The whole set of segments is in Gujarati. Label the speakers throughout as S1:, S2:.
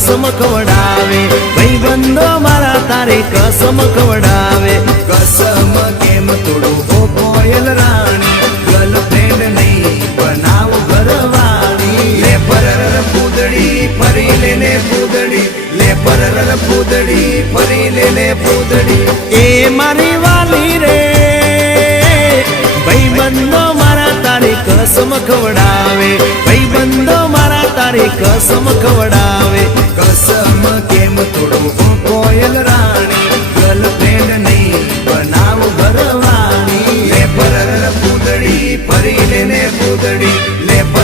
S1: કસમ ખવડાવે? ભાઈબંધો મારા તારે કસમ ખવડાવે?
S2: કસમ કેમ તોડો ઓ કોયલ રાણી? ગર્લફ્રેન્ડ નહીં બનાવ ઘરવાળી. લે પરર પૂદડી, ફરી લેને પૂદડી. લે પરર પૂદડી, ફરી લેને પૂદડી.
S1: એ મારી વાલી રે. ભાઈ બંધો મારા તારે કસમ ખવડાવે. ભાઈબંધો મારા તારે કસમ ખવડાવે.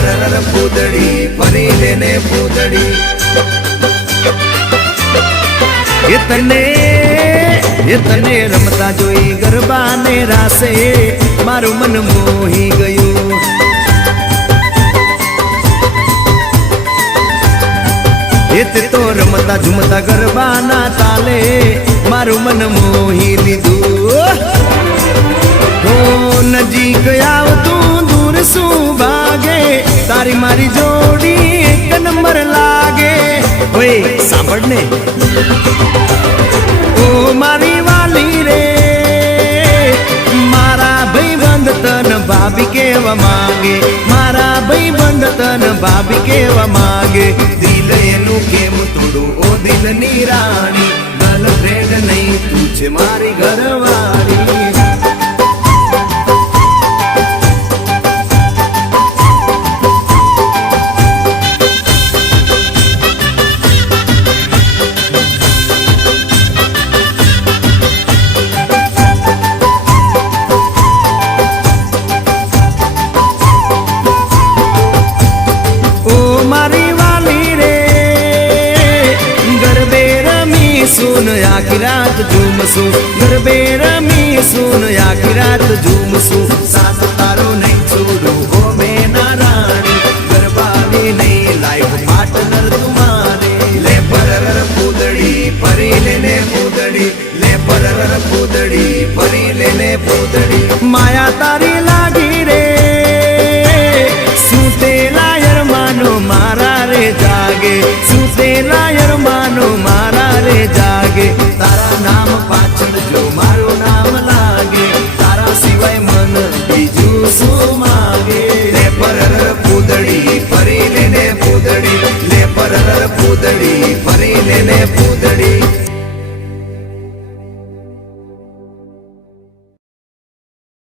S2: લે પૂતળી ફરી લેને પૂતળી
S1: તને તને રમતા જોઈ ગરબાને રાસે મારું મન મોહી ગયું એ તે રમતા ઝુમતા ગરબાના તાલે મારું મન મોહી લીધું હો નજીક આવતું તારી મારી જોડી એક નંબર લાગે. ઓય સાંભળ ને. ઓ મારી વાલી રે મારા ભાઈ બંધ તન ભાભી કેવા માંગે? મારા ભાઈ બંધ તન ભાભી કેવા માંગે?
S2: દિલ એનું કેમ તોડું ઓ દિલની રાણી ગર્લફ્રેન્ડ નહીં તું છે મારી ઘરવાળી
S1: આખી રાત ઝૂમશું ગરબે રમીશું સુન આખી રાત ઝૂમશું
S2: સાથ તારો નહીં છોડું હો મેના રાણી ગરબાની નહીં લાઈફ પાર્ટનર તુમારે લે પરર પૂતળી ફરી લેને પૂતળી લે પરર પૂતળી ફરી લેને પૂતળી
S1: માયા તારી